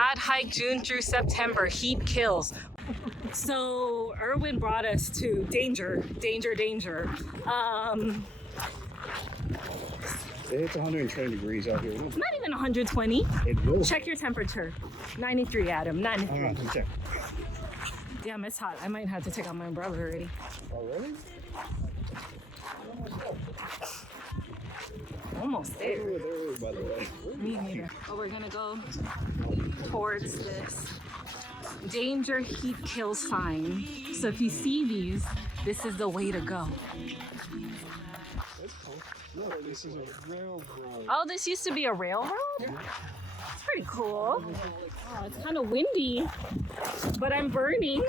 not hike June through September. Heat kills. So Erwin brought us to danger. It's 120 degrees out here. Not even 120. It will. Check your temperature. 93, Adam. 93. Let me check. Damn, it's hot. I might have to take out my umbrella already. Oh, really? Almost there. Oh, there is, by the way. Me neither. But we're gonna go towards this danger heat kill sign. So if you see these, this is the way to go. That's cool. Look, this is a railroad. Oh, this used to be a railroad? Yeah. It's pretty cool. Oh, it's kind of windy, but I'm burning.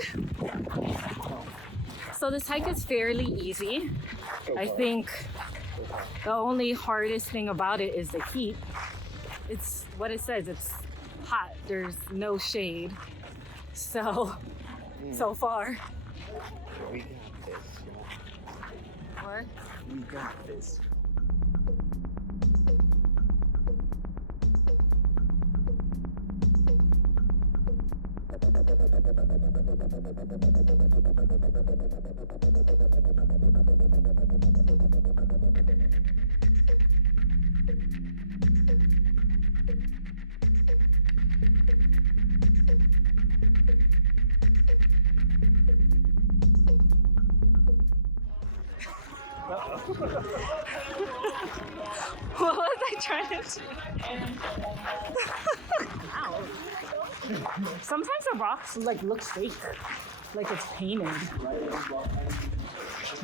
So this hike is fairly easy. I think the only hardest thing about it is the heat. It's what it says, it's hot. There's no shade. So far. We got this. What? We got this. What was I trying to do? Ow. Sometimes the rocks look fake, like it's painted.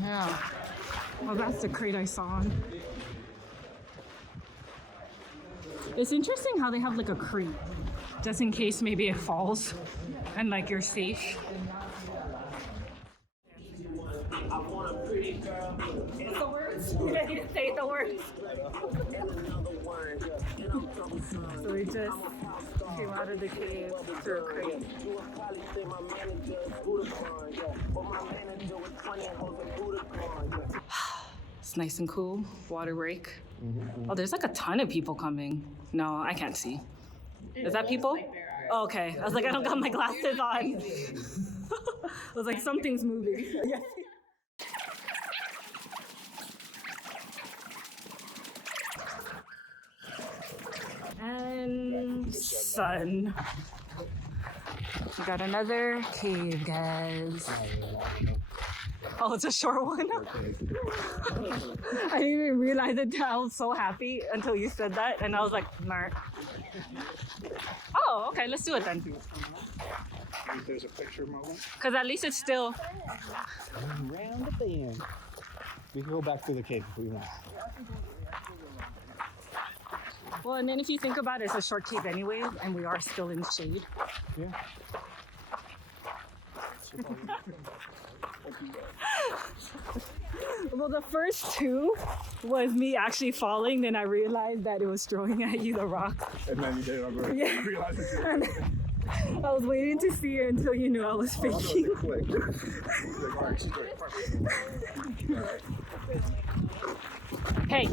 Yeah. Well, that's the crate I saw on. It's interesting how they have a crate, just in case maybe it falls, and you're safe. What's the words? You didn't say the words. So we just came out of the cave through a crate. It's nice and cool. Water break. Oh, there's a ton of people coming. No, I can't see. Is that people? Oh, okay. I was I don't got my glasses on. I was something's moving. And sun. We got another cave, guys. Oh, it's a short one. I didn't even realize it. I was so happy until you said that, and I was like, nah. Oh, okay, let's do it then. There's a picture moment. Because at least it's still. Round the bend. We can go back through the cave if we want. Well, and then if you think about it, it's a short cave anyway, and we are still in shade. Yeah. Well, the first two was me actually falling, then I realized that it was throwing at you the rock. And then you did it. Yeah. Realized it. And I was waiting to see it until you knew I was faking. Hey.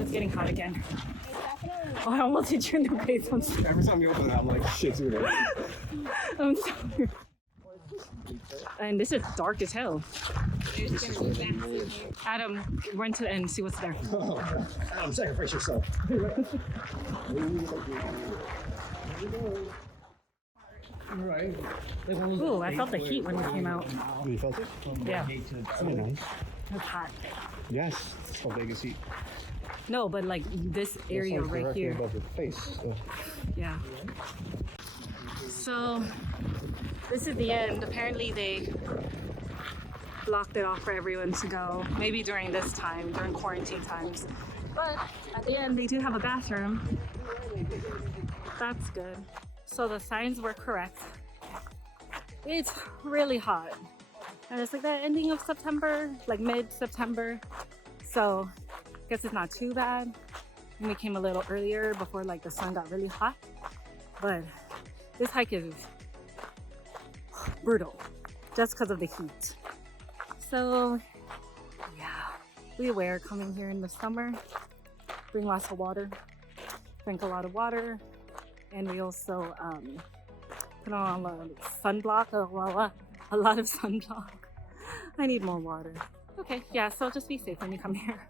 It's getting hot again. Oh, I almost hit you in the face. I'm sorry. Every time you open it, I'm like, shit, dude. I'm sorry. And this is dark as hell. Adam, run to the end and see what's there. Adam, sacrifice yourself. Right. Ooh, I felt the heat when it came out. You felt it? Yeah. Very nice. It's hot. Yes. It's called Vegas heat. No, but this area It's right directly here. above your face. So. Yeah. So this is the end. Apparently they blocked it off for everyone to go. Maybe during this time, during quarantine times. But at the end, they do have a bathroom. That's good. So the signs were correct. It's really hot. And it's the ending of September, mid-September. So I guess it's not too bad. And we came a little earlier before the sun got really hot. But this hike is brutal just because of the heat. So yeah, beware coming here in the summer. bring lots of water, drink a lot of water, and we also put on a lot of sunblock, a lot of sunblock. I need more water. Okay, yeah, so just be safe when you come here.